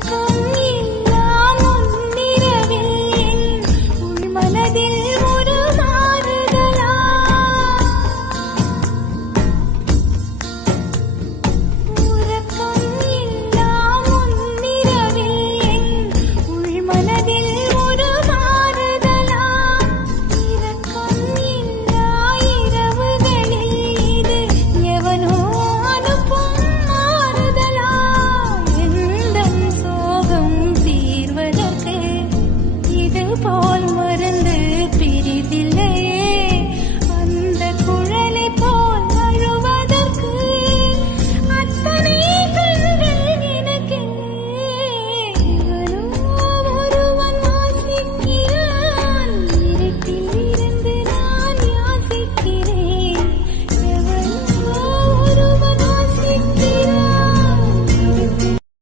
Call போல்